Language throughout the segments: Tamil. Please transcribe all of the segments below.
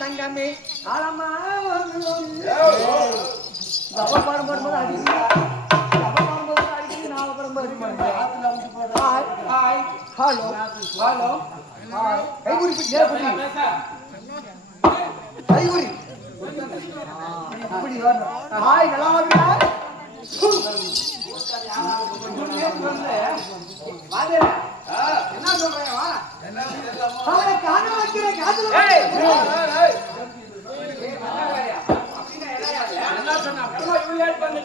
தங்கமே காலமா பாடும்போது அடிக்கிறீங்க ஹலோ ஹலோ கைகுறி கைகுறி இப்படி வரணும் ஹாய் நல்லா என்ன சொல்றேன்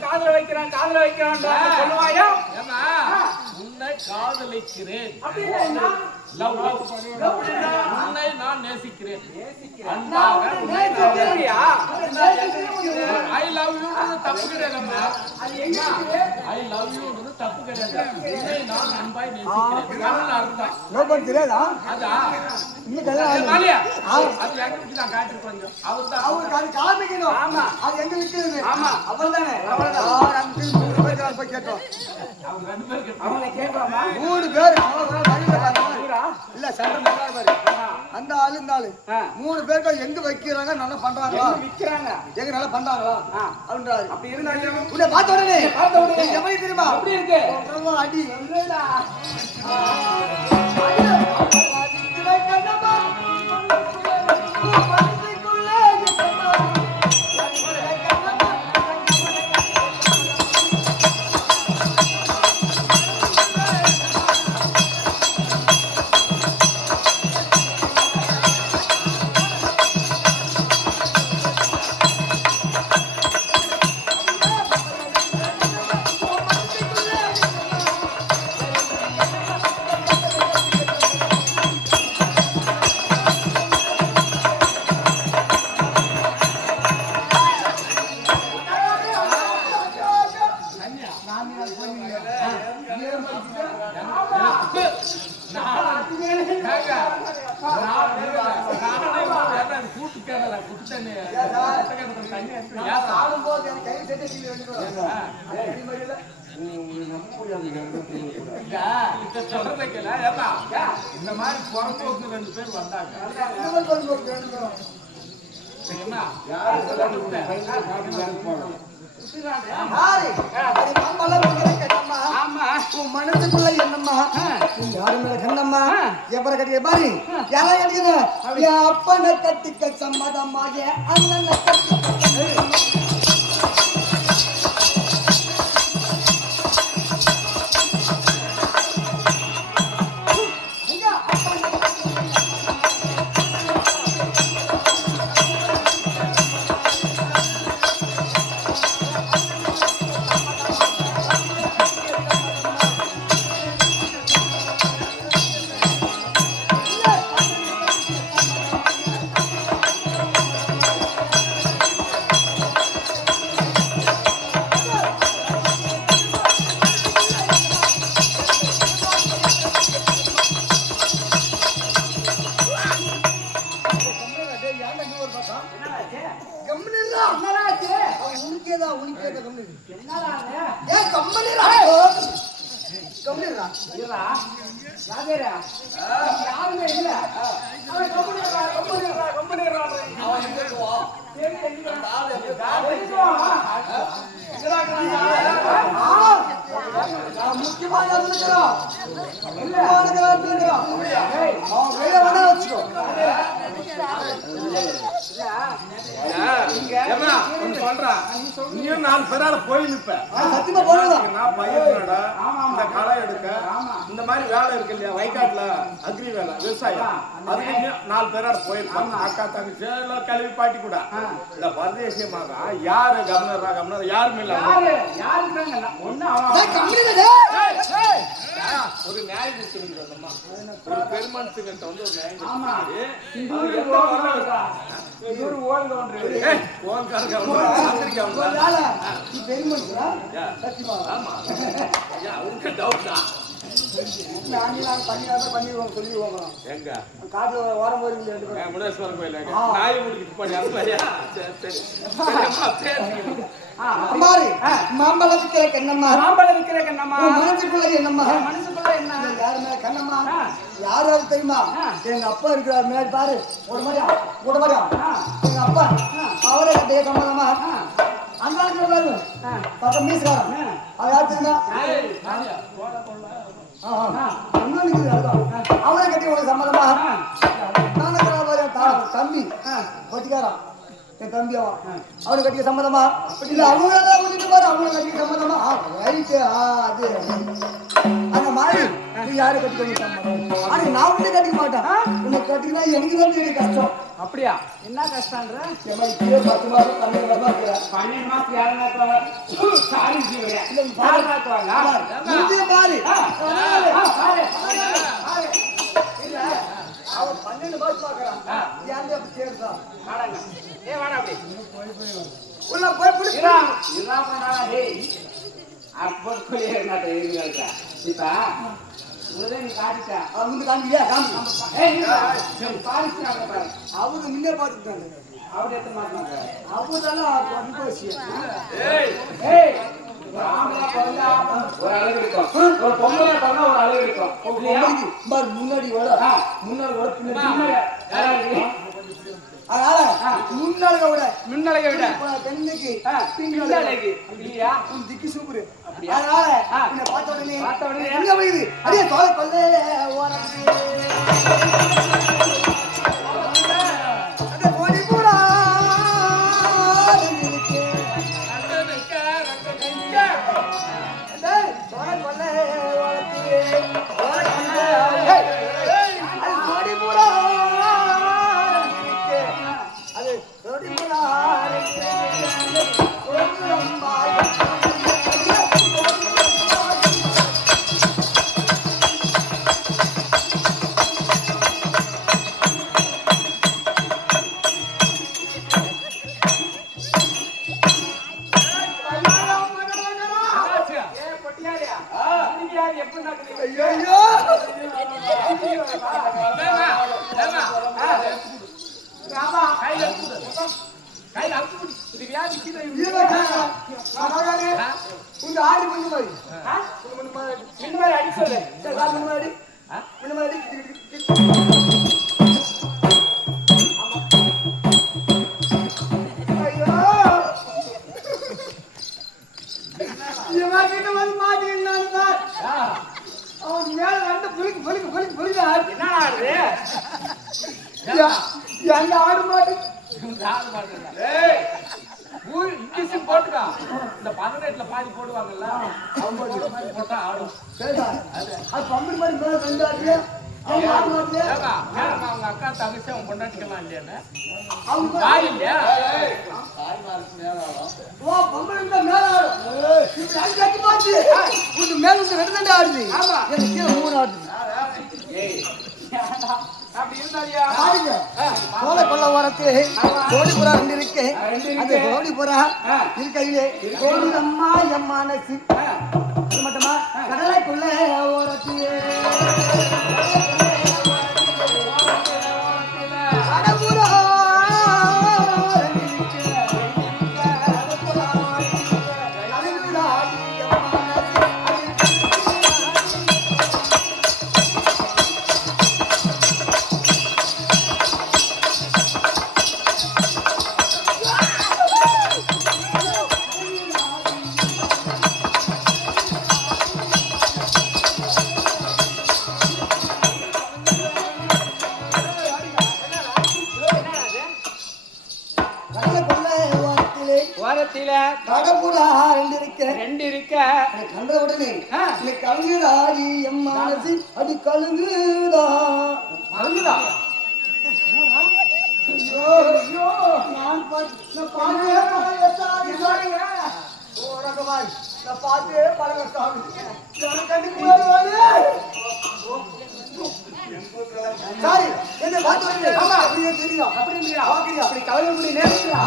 காதல வைக்கிறேன் காதல வைக்கிறான் சொல்லுவாயா உன்னை காதலிக்கிறேன் உன்னை நான் நேசிக்கிறேன் ஐ லவ் யூ தப்பு கிடையாது ஐ லவ் யூ தப்பு கிடையாது உன்னை நான் அன்பாய் நேசிக்கிறேன் அர்த்தம் தெரியாதா அதான் அது எங்க நான் காட்டிருப்பாங்க அவருக்கு அது காமிக்கணும் ஆமா அது எங்க விற்கிறது ஆமா அவள்தானே கேட்டோம் அவங்க கேட்கலாமா 3 பேர் இல்ல சண்டை அந்த ஆளு இந்த ஆளு 3 பேருக்கு எங்க வைக்கிறாங்க நல்லா பண்றாங்களா விக்கிறாங்க எங்க நல்லா பண்றாங்களா அப்படின்றாரு அப்படி இருந்தாலும் உன்னை பார்த்த உடனே எப்படி தெரியுமா எப்படி இருக்கு அடி இந்த மாதிரி புறம்போக்கு 2 பேர் வந்தாங்க மனசுக்குள்ள என்னம்மா யாருமே கண்ணம்மா எப்பற கட்டிய பாரு யாரா கட்டிக்கிற அப்பனை கட்டிக்க சம்மதமாக அண்ணனை கட்டிக்க இன்னும் 4 பேரால போய் நிப்பேன். சத்தியமா போடுவேன். நான் பயிர்னடா இந்த களை எடுக்க இந்த மாதிரி வேலை இருக்கு இல்லையா, வயக்காட்டுல அக்ரி வேலை விவசாயம், அதுக்கு 4 பேரால போயிருப்பாங்க. அக்கா தங்கச்சி எல்லாம் கல்வி பாட்டி கூட இல்ல பரதேசியமாக யாரு கவர்னர் யாருமே இல்ல. ஒரு நியாயம் கொடுத்துருந்தோம்மா, ஒரு பெருமனுஷங்கிட்ட வந்து ஒரு நியாயம் மாம்பழம் விற்கிற கண்ணம்மா, மாம்பழம் விற்கிற கண்ணம்மா, மனசுக்குள்ள என்னம்மா, மனசுக்குள்ள என்ன யாருமே கண்ணம்மா யாராவது தெரியுமா? எங்க அப்பா இருக்கிறார் முன்னாடி பாரு, ஒரு மாதிரியா எங்க அப்பா அவரே கட்டிய சம்பளமா அந்த பாரு பக்கம் மீசுக்காரன் அவன் யார் தெரியுமா? அவரே கட்டி ஒரு சம்பளமா தம்பி கொட்டிக்காரன் என் தம்பி அவனுக்கு கட்டிக்க சம்மதமா இல்ல அவங்க பாரு அவங்களை கட்டிக்க சம்மதமா ரைட்டு அது அந்த மாதிரி நீ யாரு கட்டிக்க சம்மதம் ஆனா நான் வந்து கட்டிக்க மாட்டேன் உனக்கு கட்டிக்கினா எனக்கு தான் எனக்கு கஷ்டம் அப்படியா என்ன கஷ்டம்ன்ற 10 மாசம் 12 மாசம் 12 மாசம் யாரு நாக்குவாங்க சாரி ஜீவரே இல்ல யாரு நாக்குவாங்க இதே மாதிரி இல்ல அவ 12 மாசம் பாக்குறான் யாரு அப்படி சேர்றா வாடாங்க ஏ வாடா அப்படி உள்ள போய் புடி இரா பண்ணா டேய் அப்போ கோலியே நாட்ட ஏறிங்கடா இப்ப உடனே நீ காட்டிட்ட அவங்க காமியா காமி ஏய் நீ பாரிஸ்னா பாரு அவங்க முன்னே பாத்துட்டாங்க அவரே எத்தனை மாட்டாங்க அவங்கதான் படுபோசி ஏய் ஒரு ஆம்பளை பொண்ணா ஒரு அழகு இருக்கும் ஒரு பொம்பளை பொண்ணா ஒரு அழகு இருக்கும் பாரு முன்னாடி வர முன்னாடி வர பின்னாடி அதனால முன்னாடி விட பெண்ணுக்கு பின்னழகு இல்லையா உன் திக்கு சூப்பர் அதனால உன்னை பார்த்த உடனே எங்க போயுது அடியே தோலை கொல்ல ஆடு மாட்டு போட்டுக்கா இந்த 18ல பாதி போடுவாங்கல்ல அவங்க போட்டா ஆடும் அது பம்பு மாதிரி ரெண்டு ஆடு அவங்க அக்கா தங்கச்சி அவன் கொண்டாடிக்கலாம் இல்லையா வாய் இல்லையா அப்படி இருந்தாலியா கொள்ள ஓரத்தில் கோடிபுரா ரெண்டு இருக்கு அந்த கோடிபுரா இருக்கையிலே கோடி அம்மா எம்மானசு அது மட்டுமா கடலைக்குள்ள ஓரத்திலே கடப்புடா ரெண்டு இருக்க கண்ட உடனே நீ கலங்குதாடி என் மனசு அது கலங்குதா நான் பாத்தே பழகத்தாமி சாரி என்ன பாத்து அப்படியே தெரியும் அப்படி கலங்கக்கூடிய நேரத்துல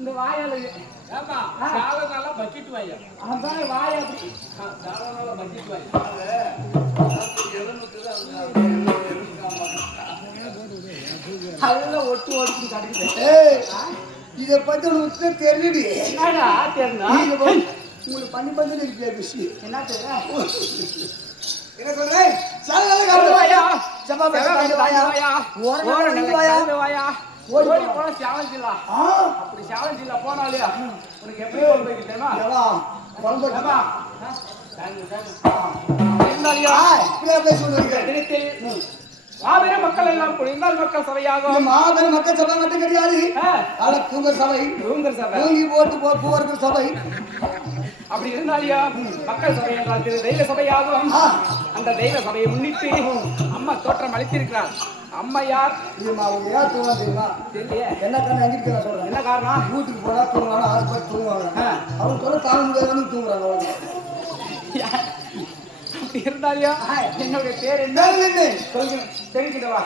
இந்த வாயால ஆமா சால நல்லா பக்கெட் வாயா அதான் வாயா அப்படி சால நல்லா பக்கெட் வாயா அதெல்லாம் ஒட்டு ஒட்டு கடிக்குது ஏய் இத பத்தி உனக்கு தெரியுது என்னடா தெரியுமா உங்களுக்கு பண்ணி பண்ணி இருக்கு விஷயம் என்ன தெரியும் என்ன சொல்றேன் சால நல்லா கடிக்குது வாயா சப்பா பக்கெட் வாயா ஓர நல்லா வாயா ஓடி போன சேலஞ்ச் இல்ல அப்படி சேலஞ்ச் இல்ல போனாலே உனக்கு எப்படி போறது தெரியுமா ஏவா குழந்தை ஏவா இருந்தாலியா இப்படி பேசுறீங்க தினத்தில் மாபெரும் மக்கள் எல்லாம் குளிர்ந்தால் மக்கள் சபையாகும் மாபெரும் மக்கள் சபை மட்டும் கிடையாது அல தூங்கர் சபை தூங்கி போட்டு போறவர் சபை அப்படி இருந்தாலியா மக்கள் சபை என்றால் தெய்வ சபையாகும் அந்த தெய்வ சபையை முன்னிட்டு அம்மா தோற்றம் அளித்திருக்கிறார் அம்மா யார் அவங்க யார் தூங்க தெரியுமா தெரியல என்ன காரணம் எங்கிட்ட நான் சொல்றேன் என்ன காரணம் வீட்டுக்கு போனா தூங்குவாங்க ஆறு தூங்குவாங்க அவங்க சொல்ல தாங்க முடியாதுன்னு தூங்குறாங்க அப்படி இருந்தாலியா என்னுடைய பேர் என்ன தெரிஞ்சுக்கவா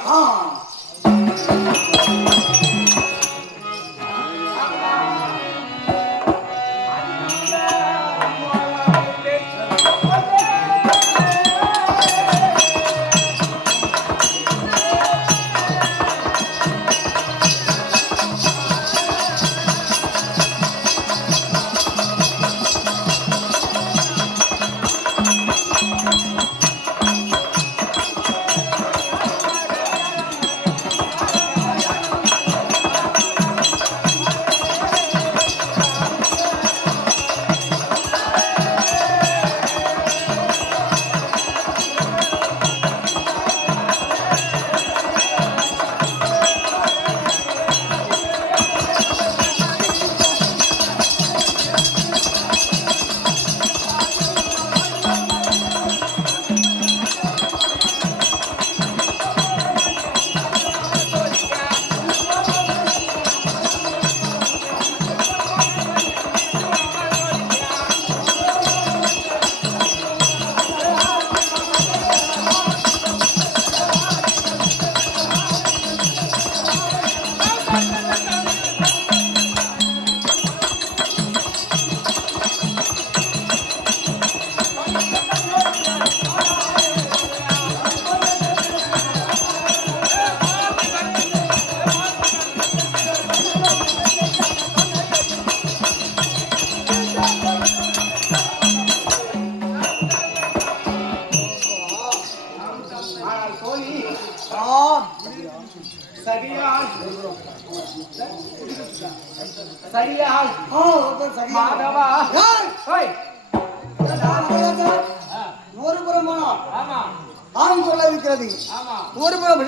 ஒரு புறம்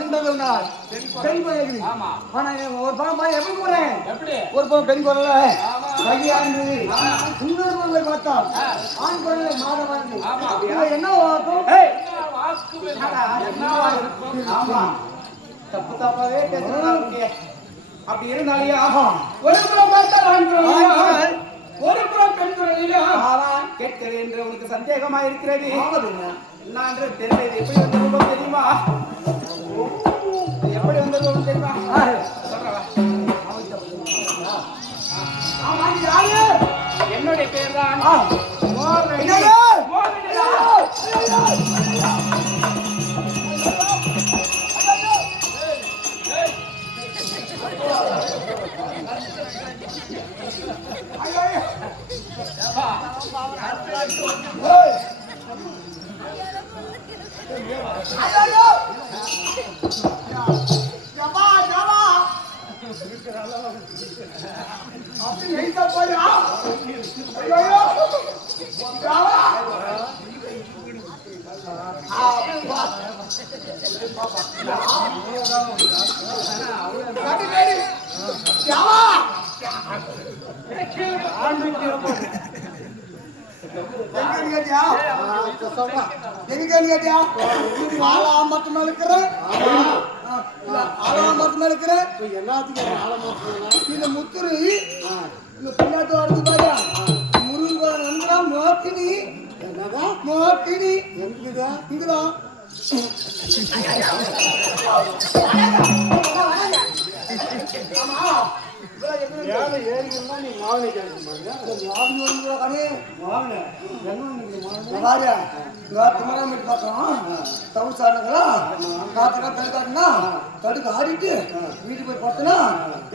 பெண் குரல் ஒரு படம் எப்படி போறேன் ஒரு புறம் பெண் குரல் இன்னொரு குரலை பார்த்தா ஆண் குரலை மாதவா என்ன தப்பு தப்பாவே அப்படி இருந்தாலே ஒரு புறம் பார்த்தா ஆண் குரல் ஒரு புறம் பெண் குரலிலும் கேட்கிறது என்று உனக்கு சந்தேகமா இருக்கிறது. நான் தெரியாது. எப்படி வந்த ரூபம் தெரியுமா? எப்படி வந்த ரூபம் தெரியுமா? என்னுடைய பேர் தான் இந்த முத்துரு இந்த பிள்ளாட்டு வருது பாரு முருகன் மோக்கினி மோக்கினி இங்கதான் தடுக்க ஆடிட்டு வீட்டுக்கு போய் பார்த்தனா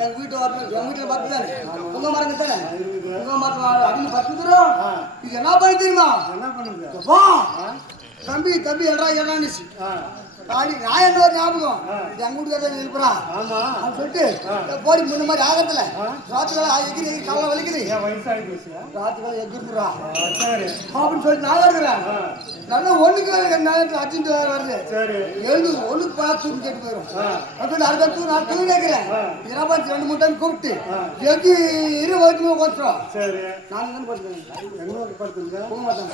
எங்க வீட்டு எங்க வீட்டுல பார்த்து தானே உங்க மரங்க தானே உங்க மரத்துல அடியில் பார்த்துக்கிறோம். இது என்ன பண்ணி தெரியுமா? என்ன பண்ணுங்க தம்பி தம்பி எடா எடான்னுச்சு ஆடி நான் என்ன ஒரு ஞாபகம் எங்க வீட்டுக்கார இருப்பா அப்படின்னு சொல்லிட்டு போடி முன்ன மாதிரி ஆகத்துல ராத்திரி எகிரி எகிரி கால வலிக்குது ராத்திரி எகிரிடுறா அப்படின்னு சொல்லிட்டு நான் இருக்கிறேன். நல்லா ஒண்ணுக்கு அர்ஜென்ட் வருது எழுந்து ஒண்ணுக்கு பார்த்து தூக்கி கேட்டு போயிடும் அப்படின்னு அடுத்த தூ நான் தூங்கி நினைக்கிறேன். 2 3 டைம் கூப்பிட்டு எகிரி வயிற்று கொஞ்சம் நான் என்ன படுத்துறேன் போக மாட்டேன்.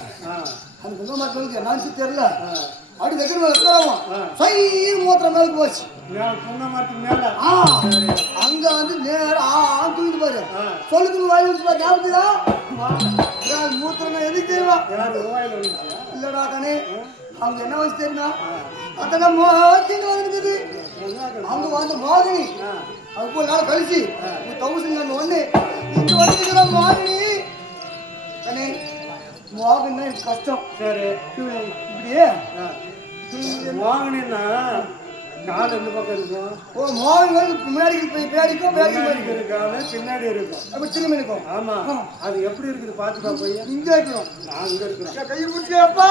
அந்த பொங்க மாட்டேன் நான் தெரியல அப்படி வெக்கிற மூத்திர மேலுக்கு போச்சு அங்க வந்து நேரம் தூக்கிட்டு பாரு சொல்லுக்கு வாயில் ஞாபகத்துதா மூத்திரம் எதுக்கு தெரியுமா? இல்லடா கணே அவங்க என்ன வச்சு தெரியுமா? அத்தனை மோதிங்க வந்துருக்குது அங்க வந்து மோகினி அது போய் நாள் கழிச்சு 1000 இங்க வந்துருக்கிற மோகினி கணே மோகன்னா எனக்கு கஷ்டம். சரி இப்படியே மோகனா கால் எந்த பக்கம் இருக்கும்? ஓ மோகன் வந்து முன்னாடி பேடிக்கும் பின்னாடி இருக்கும் அப்ப திரும்பி இருக்கும். ஆமா அது எப்படி இருக்குது பாத்துக்கா போய் இங்க இருக்கணும் நான் இங்க இருக்கிறேன் கையை பிடிச்சப்பா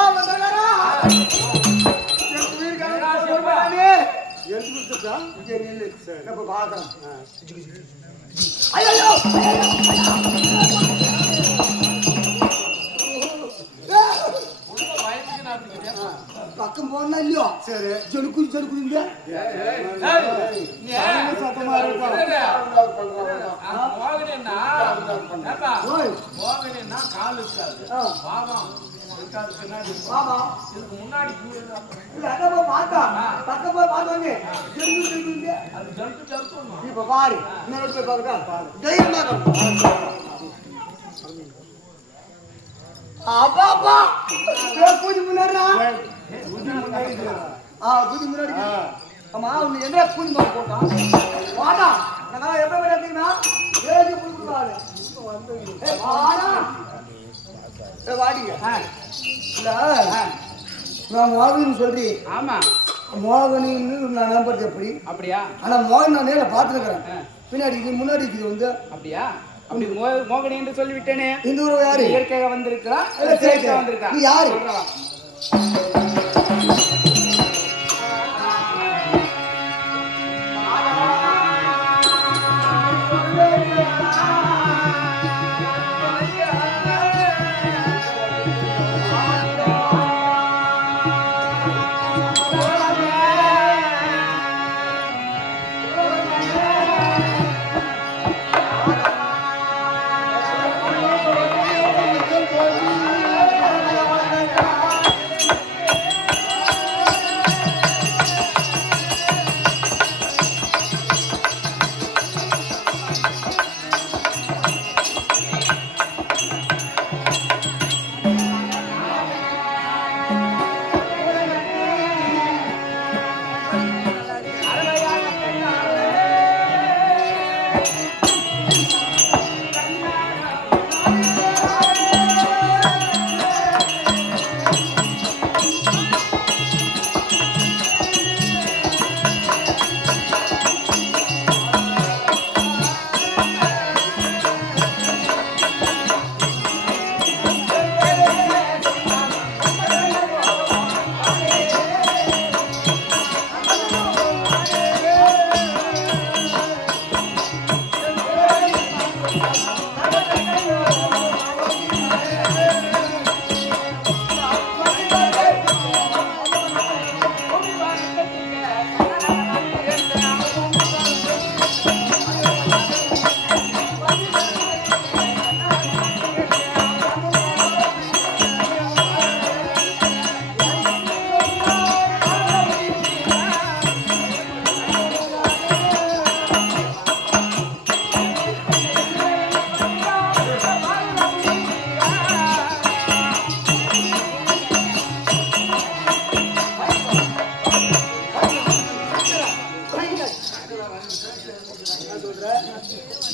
எடுத்து கொடுத்துட்டா இங்க நில்லு அப்ப பாக்கலாம். ஐயோ பக்கம் போனா இல்லையோ சரி ஜொலுக்குது ஜொலுக்குதுங்க சத்தமா இருக்கும். கால் இருக்காது பாவம் இருக்காது பின்னாடி பாவம் இதுக்கு முன்னாடி இல்ல அத போய் பார்த்தா பக்கம் போய் பார்த்தோங்க ஜொலுக்குது ஜொலுக்குதுங்க அது ஜொலுக்கு ஜொலுக்கணும். இப்ப பாரு இன்னொரு போய் பாருடா பாரு தைரியமா இரு. அப்பா பூஜை முன்னாடிடா பூஜை முன்னாடி ஆமா உன்னை என்ன பூஜை மாதிரி போட்டான் வாடா நான் எப்ப பார்த்தீங்கன்னா ஏழு புடுவாரு வாடா வாடிங்க இல்ல நான் மோகன் சொல்றி. ஆமா மோகனின்னு நான் நம்புறது எப்படி அப்படியா? ஆனா மோகன் நான் நேரில் பார்த்துருக்கிறேன் பின்னாடி இது முன்னாடி இது வந்து அப்படியா? அப்படி மோகனி என்று சொல்லிவிட்டேனே. இந்த ஊர் யாரு? இயற்கையாக வந்திருக்கிறா செயற்கையாக வந்திருக்கா? நீ யாரு?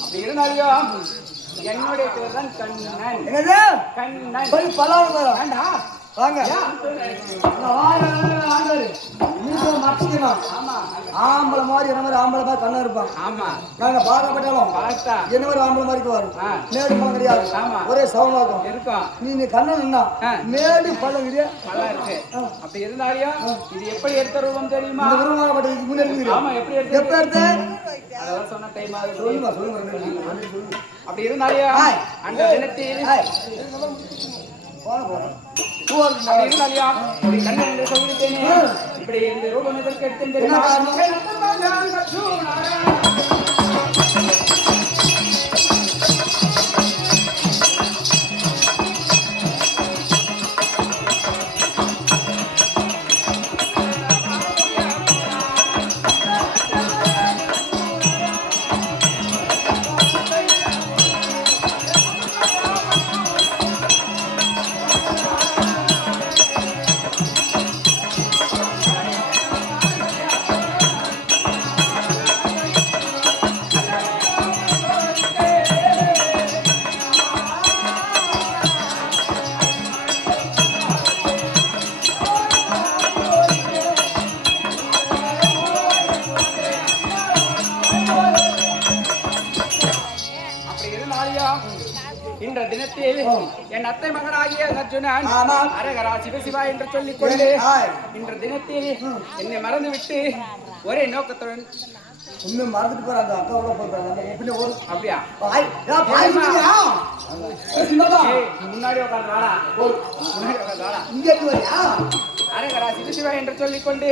அப்படி இருந்தாலும் என்னுடைய பேர் தான் கண்ணன். என்னது கண்ணன் போய் பல்லாவது பேரா வேண்டா. வாங்க ஆமா ஆம்பளை மாதிரி என்ன மாதிரி ஆம்பளை மாதிரி கண்ணா இருப்பான். ஆமா நாங்க பார்க்கப்பட்டாலும் பார்த்தா என்ன மாதிரி ஆம்பளை மாதிரி வரும். ஆ. மேடு பழம் கிடையாது. ஆமா. ஒரே சவுண்டாக்கும். இருக்கும். நீ கண்ணன்னா ஆ. மேடு பழம் கிடையாது. நல்லா இருக்கு. அப்படி இருந்தாலும் இது எப்படி எடுத்த ரூபம் தெரியுமா? இந்த விரும்பாகப்பட்ட இதுக்கு முன்னாடி இருக்குது. ஆமா எப்படி எடுத்த? எப்ப எடுத்த? அதெல்லாம் சொன்ன டைம் ஆகுது. சொல்லுமா சொல்லுங்க. அப்படி இருந்தாலும் ஆய். அந்த தினத்தில் போன அப்படி இருந்தாலும் ஒரு கண்ணன் என்று சொல்லிட்டேனே. இப்படி இந்த ரூபம் எதற்கு எடுத்தேன் தெரியுமா? இன்ற தினத்தில் என் அத்தை மகனாகிய அர்ஜுனன் அரகரா சிவசிவா என்று சொல்லிக் கொண்டு இன்ற தினத்தில் என்னை மறந்துவிட்டு ஒரே நோக்கத்துடன் இன்னும் மறந்துட்டு போற அந்த அக்காவோட போய் ஓடு. அப்படியா? முன்னாடி உட்காந்து வாடா. முன்னாடி உட்காந்து வாடா. இங்க வரியா? அரகரா சிவசிவா என்று சொல்லிக் கொண்டு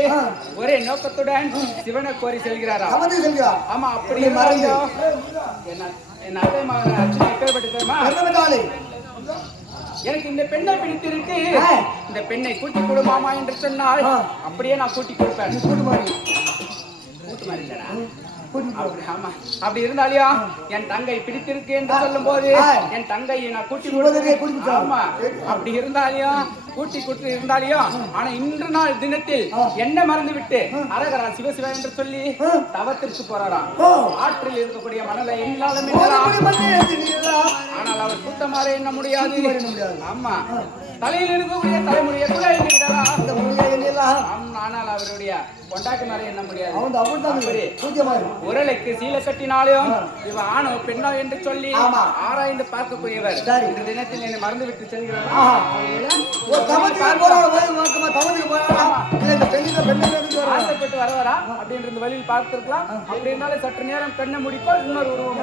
ஒரே நோக்கத்துடன் சிவனை கோரி செல்கிறாரா? அவன் செல்கிறா. ஆமா அப்படி மறந்து என் அத்தை மகன் அர்ஜுனன் எப்பேற்பட்டு தெரியுமா? எனக்கு இந்த பெண்ணை பிடித்திருக்கு, இந்த பெண்ணை கூட்டி கொடுமாமா என்று சொன்னால் அப்படியே நான் கூட்டி கொடுப்பேன். கூட்டு மாதிரி இல்லடா. அப்படி இருந்தாலும் என் தங்கை பிடித்திருக்கு என்று சொல்லும் போது என் தங்கையை நான் கூட்டி ஆமா அப்படி இருந்தாலும் கூட்டி கூட்டி இருந்தாலும் ஆனா இன்று நாள் தினத்தில் என்ன மறந்து விட்டு அரகரா சிவசிவா என்று சொல்லி தவத்திற்கு போறாராம். ஆற்றில் இருக்கக்கூடிய மணலை என்னாலும் ஆனால் அவர் கூட்டமாற என்ன முடியாது. ஆமா தலையில் இருக்கக்கூடிய தலைமுறையை கூட எண்ணுகிறாரா. ஆனால் அவருடைய கொண்டாட்டு மாதிரி என்ன முடியாது. உரலுக்கு சீலை கட்டினாலும் இவ ஆணோ பெண்ணோ என்று சொல்லி ஆராய்ந்து பார்க்கக்கூடியவர் இந்த தினத்தில் என்னை மறந்து விட்டு செல்கிறார். ஆசைப்பட்டு வரவரா அப்படின்ற வழியில் பார்த்திருக்கலாம். அப்படி இருந்தாலும் சற்று நேரம் கண்ணை முடிப்பால் இன்னொரு உருவம்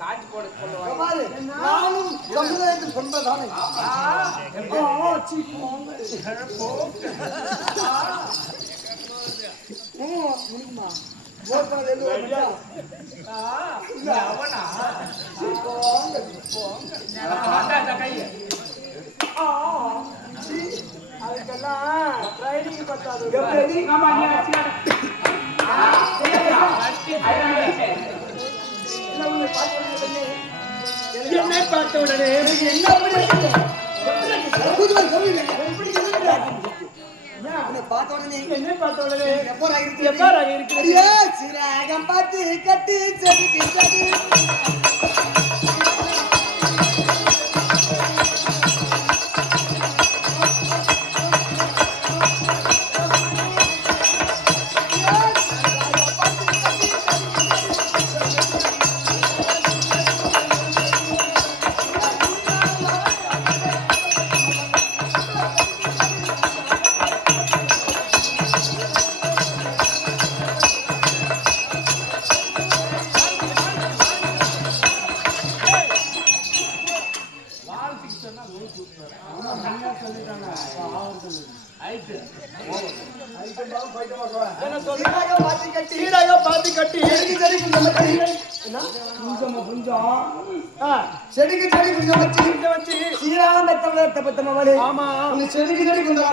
காட்சி போட சொல்லுவாங்க. பாரு, நானும் சமுதாயத்தில் சொன்னதானே. முடியுமா? ஓட்டால் எது வரா? அவனா அந்த கையை அதுக்கெல்லாம் ட்ரைனிங் பத்தாது. ஆமா நீ வச்சுக்காத. என்னை பார்த்த உடனே என்ன பார்த்த உடனே எவ்வாறாக இருக்கிறது? சிராகம் பார்த்து கட்டி செடி செடி செடிக்கு செடி கொஞ்சம் வச்சு சீராக பத்தமவளே ஆமா செடிக்கு செடி கொஞ்சம்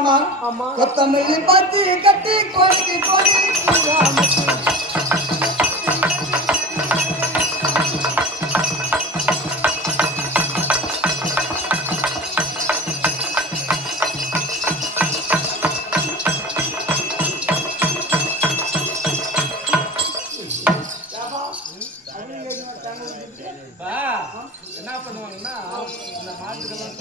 ஆமா கொத்தமல்லி பார்த்து கட்டி கோடி கோடி என்ன பண்ணுவாங்கன்னா இந்த மாட்டுக்கெல்லாம்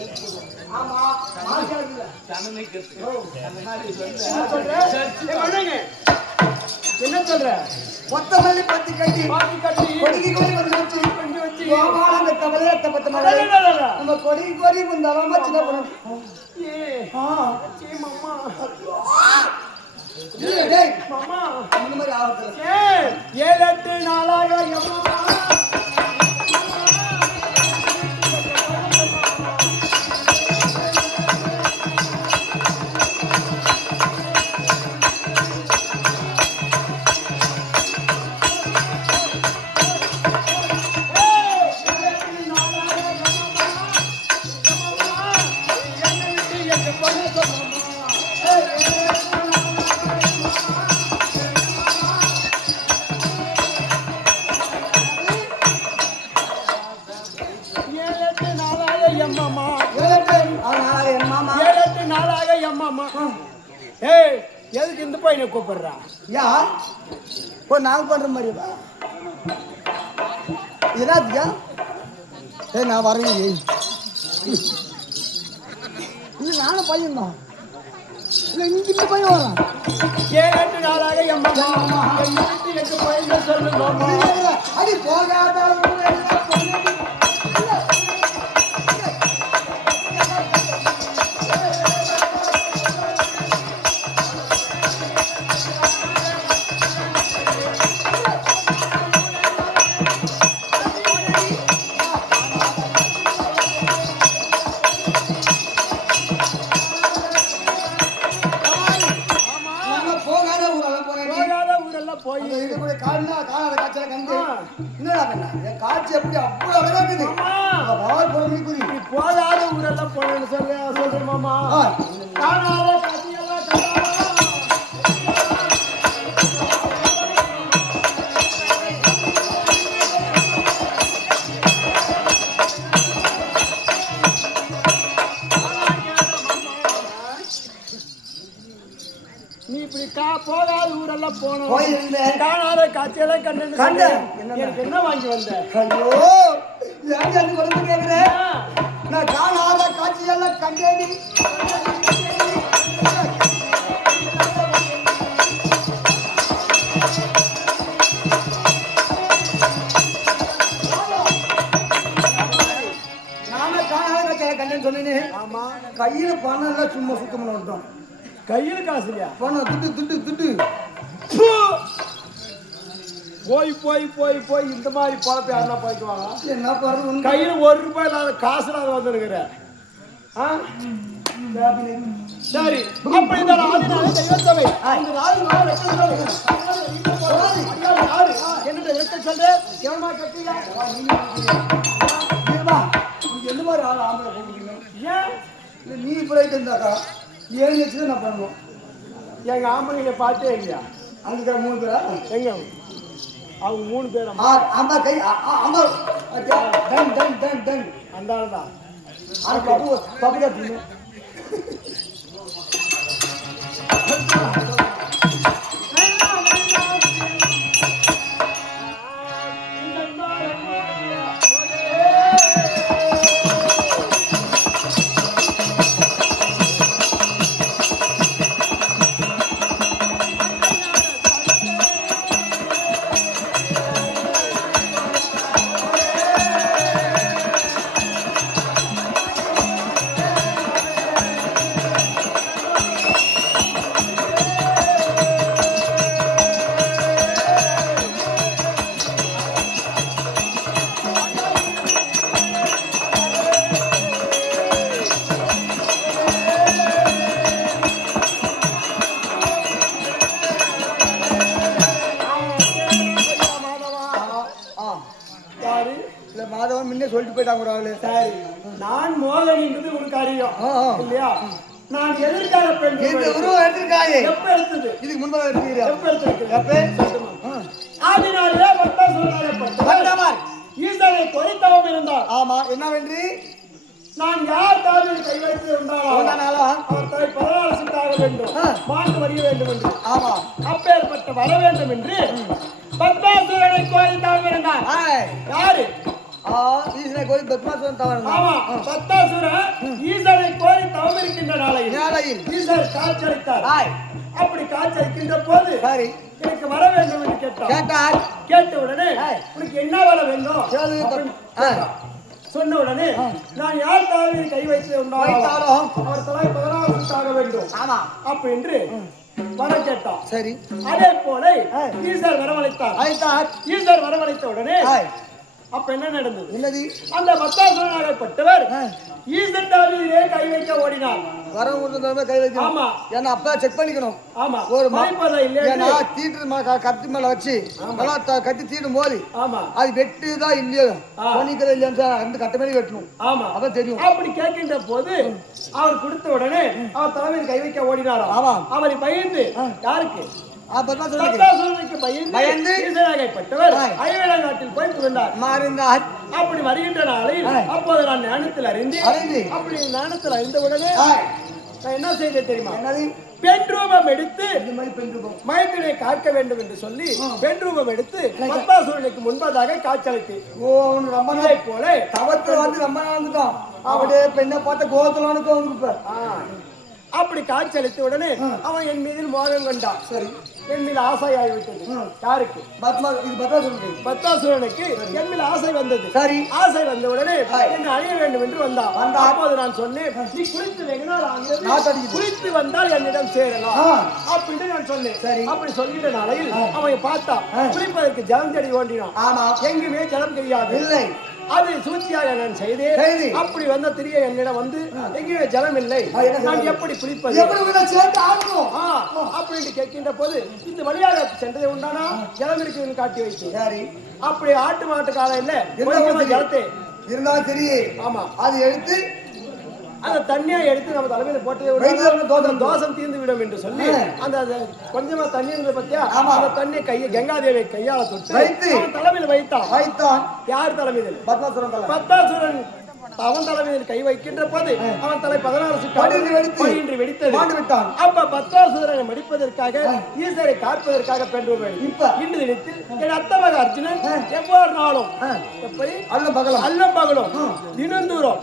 என்ன சொல்ற? கொத்தமல்லி பத்தி கட்டி கொடிக்கு கொடி வந்து வச்சு அந்த கவலையை நம்ம கொடி கொடி குந்தாம சின்ன பண்ணணும். இந்த மாதிரி ஆகத்துல 7-8 நாளாக எதுக்கு இந்த பையனை கூப்பிடுறா? யா இப்போ நாங்க பண்ற மாதிரியா? என்னதுக்கா? நான் வரேன். இது நானும் பையன் தான். இல்லை இந்த பையன் வரான். 7-8 நாளாக என் மாமா எட்டு பையன் சொல்லுங்க. அடி போகாத காட்சி எப்படி அவ்வளவு அழகா இருக்குது. போகாத ஊரெல்லாம் போனேன்னு சொல்றேன் மாமா. காணாத காட்சியெல்லாம் நீ இப்படி போகாத ஊரெல்லாம் போனோம். காணாத காட்சியெல்லாம் கண்டு எனக்கு என்ன வாங்கி வந்த? ஐயோ ஏன் வந்து கேக்குறேன். நான் காணாத காட்சியெல்லாம் கண்டேன். நாம காணாத காட்சியெல்லாம் கண்டேன்னு சொன்னேன். ஆமா கையில பணம் எல்லாம் சும்மா சுத்தம் பண்ண கையில் காசு இல்லையா? பணம் துட்டு துட்டு துட்டு போய் போய் போய் போய் இந்த மாதிரி பொழப்ப யாருன்னா போய்க்குவாங்க. என்ன பண்றது? கையில் ₹1 இல்லாத காசு இல்லாத வந்துருக்குற. சரி அப்ப இந்த ஆதினாலே தெய்வத்தவை இந்த ஆதினால என்னோட வெட்ட சொல்றேன் கேவலமா கட்டியா எந்த மாதிரி ஆள் ஆம்பளை போட்டுக்கீங்க? ஏன் இல்லை நீ போயிட்டு இருந்தாக்கா ஏழு லட்சம் நான் பண்ணணும். எங்க ஆம்பளைங்க பார்த்தே இல்லையா? அங்கே 3 பேரா? எங்க அவங்க 3 பேர் அம்மா கை அம்மா டன் டன் டன் டன் அந்த ஆள் தான். அது பப்பு தான் மாதவன் முன்னே சொல்லிட்டு போயிட்டாங்க ஒரு ஆளு. சரி நான் மோகனின்றது உனக்கு அறியும் இல்லையா? நான் எதிர்கால பெண் இந்த உருவம் எடுத்திருக்காயே எப்ப எடுத்தது? இதுக்கு முன்பாக எடுத்துக்கிறீங்க. எப்ப எடுத்திருக்கு? ஆதினாலே பட்டா சொன்னாரே ஈசனை கொரித்தவம் இருந்தார். ஆமா என்னவென்று நான் யார் தாவில் கை வைத்து இருந்தாலும் அவர் தலை 16 சுட்டாக வேண்டும், மாண்டு வரிய வேண்டும் என்று. ஆமா அப்பேற்பட்ட வர வேண்டும் என்று பத்மாசுரனை கோரித்தவம் இருந்தார். யாரு? ஈசனை கோரி பத்மாசுரன் தவறு. ஆமா பத்மாசுரன் ஈசனை கோரி தவம் இருக்கின்ற நாளையில் ஈசர் காட்சியளித்தார். அப்படி காட்சியளிக்கின்ற போது சரி எனக்கு வர வேண்டும் என்று கேட்டார். கேட்ட உடனே உனக்கு என்ன வர வேண்டும் சொன்ன உடனே நான் யார் தாவில் கை வைத்து இருந்தாலும் அவர் தலை 16 சுட்டாக வேண்டும். ஆமா அப்ப என்று வர கேட்டான். சரி அதே போல ஈசர் வரவழைத்தார். ஈசர் வரவழைத்த உடனே அப்ப என்ன நடந்தது? என்னது? அந்த பத்தாசுரனாகப்பட்டவர் ஈசன் தாவிலே கை வைக்க ஓடினார். வரவங்க கை வைக்கணும். ஆமா ஏன்னா அப்ப செக் பண்ணிக்கணும். ஆமா ஒரு மறைப்பதை இல்லையா தீட்டு கத்தி மேல வச்சு நல்லா கத்தி தீட்டும் போது ஆமா அது வெட்டுதான் இல்லையோ சொன்னிக்கிற இல்லையா அந்த கட்ட மேலே வெட்டணும். ஆமா அதான் தெரியும். அப்படி கேட்கின்ற போது அவர் கொடுத்த உடனே அவர் தலைமையில் கை வைக்க ஓடினாரா? ஆமா அவரை பயந்து யாருக்கு? பயந்து ஈசனாகப்பட்டவர் ஐவேள நாட்டில் போய் புகுந்தார். அப்படி வருகின்ற நாளில் அப்போது நான் ஞானத்தில் அறிந்து அப்படி ஞானத்தில் அறிந்த உடனே நான் என்ன செய்தேன் தெரியுமா? பெண் ரூபம் எடுத்து மைத்திரை காக்க வேண்டும் என்று சொல்லி பெண் ரூபம் எடுத்து பத்மாசுரனுக்கு முன்பதாக காட்சியளித்து ரொம்ப நாள் போல தவத்துல வந்து ரொம்ப நாள் வந்துட்டான். அப்படியே பெண்ணை பார்த்த கோவத்தலானுக்கு அப்படி காட்சியளித்த உடனே அவன் என் மீது மோகம் கொண்டான். சரி என் மீது ஆசையாகிவிட்டது. யாருக்கு? பத்மாசுரனுக்கு என் மீது ஆசை வந்தது. சரி ஆசை வந்த உடனே என்னை அழிய வேண்டும் என்று வந்தான். அப்போது நான் சொன்னேன் நீ குளித்து வந்தால் என்னிடம் சேரலாம் அப்படின்னு நான் சொன்னேன். சரி அப்படி சொல்கின்ற நாளையில் அவன் பார்த்தான் குளிப்பதற்கு ஜலம் தேடி ஓண்டினான். ஆமா எங்குமே ஜலம் தெரியாது. இல்லை அது சூழ்ச்சியாக நான் செய்தேன். அப்படி வந்த திரிய என்னிடம் வந்து எங்கேயுமே ஜலம் இல்லை, நான் எப்படி குளிப்பது அப்படின்னு கேட்கின்ற போது இந்த வழியாக சென்றதை உண்டானா ஜலம் இருக்குன்னு காட்டி வைத்து அப்படி ஆட்டு மாட்டு காலம் இல்ல ஜலத்தை இருந்தாலும் சரி. ஆமா அது எடுத்து அந்த தண்ணியை எடுத்து நம்ம தலைமையில போட்டதை தோஷம் தீர்ந்து விடும் என்று சொல்லி அந்த கொஞ்சமா தண்ணி இருந்தது பத்தியா அந்த தண்ணி கையை கங்காதேவி கையால தொட்டு தலைமையில் வைத்தான். யார் தலைமையில்? பத்மாசுரன் அவன் தலைமையில் கை வைக்கின்ற போது அவன் தலை 16 சுட்டு வெடித்தது. அப்ப பத்மாசுரனை மடிப்பதற்காக ஈசரை காப்பதற்காக பெண்ணும் இன்று தினத்தில் என் அத்தமக அர்ஜுனன் எவ்வொரு நாளும் எப்படி அல்லம் பகலும் தினந்தூரம்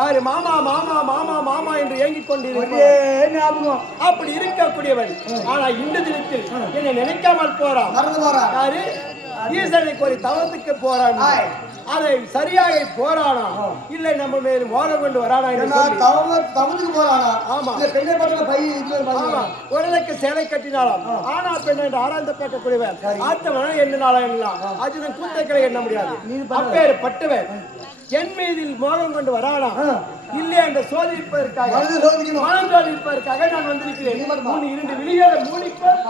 யாரு மாமா மாமா மாமா மாமா என்று ஏங்கிக் கொண்டிருக்கிறான். அப்படி இருக்கக்கூடியவன் ஆனா இந்த தினத்தில் என்னை நினைக்காமல் போறான். யாரு? ஈசனை கோரி தவத்துக்கு போறான். அதை சரியாக போறானா இல்லை நம்ம மேல் மோகம் கொண்டு வரானா என்று சொல்லி தவத்துக்கு போறானா? ஆமா. இந்த பெண்ணை பத்தின பையன் உடலுக்கு சேலை கட்டினாலும் ஆனா பெண் என்று ஆராய்ந்து பார்க்கக்கூடியவர் ஆத்தவன் எண்ணினாலும் எண்ணலாம் அஜுதன் கூத்தைக்களை எண்ண முடியாது. அப்பேறு பட்டுவன் என் மீதில் மோகம் கொண்டு வரானா இல்லையா என்று சோதிப்பதற்காக மனம் சோதிப்பதற்காக நான் வந்திருக்கிறேன். 2 விழிகளை மூடிக்கொள்.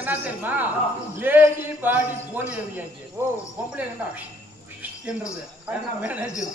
என்ன தெரியுமா? லேடி பாடி போன் எழுதியாச்சு. பொம்பளை கண்டா என்றது மேனேஜர்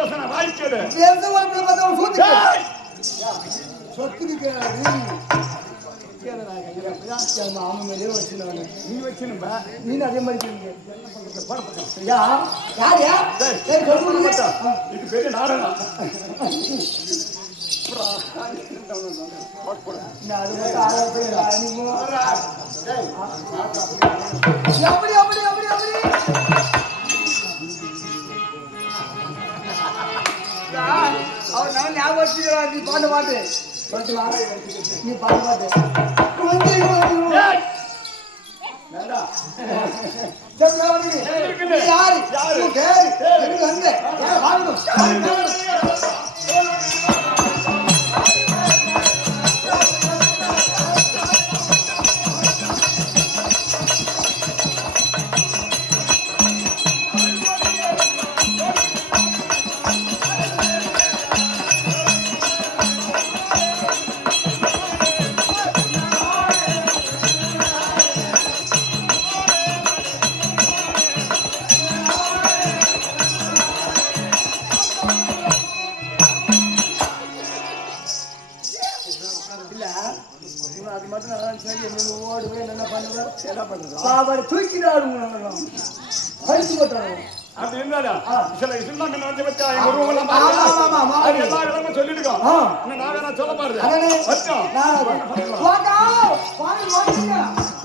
பேசுறேன் வாய்க்கேடு எந்த ஒரு பிள்ளை பார்த்தா அவன் சூத்துக்கு சொத்துக்கு கேளுடா அவன் மேலே வச்சுருந்தாங்க நீ வச்சுனுப்ப நீ அதே மாதிரி யார் இது பெரிய நாடகம் அப்படி அப்படி அப்படி அப்படி அவர் நான் ஞாபகம் வச்சுக்கிறார் நீ பாட்டு பாட்டு நீ பாட்டு பாட்டு யாரு எனக்கு வந்து அது மட்டும் நல்லா சரி என்ன ஓடுவேன் என்ன பண்ணுவேன் என்ன பண்ணுறோம் அவரை தூக்கிட்டு ஆடுங்க அடிச்சு போட்டாங்க அப்படி இருந்தாடா சில இஸ்லாம் என்ன வந்து வச்சா எங்க ரூம்லாம் பாருங்க அது எல்லா இடமும் சொல்லிடுங்க நான் வேணா சொல்ல பாருங்க நான் வாடா வாங்க வாங்க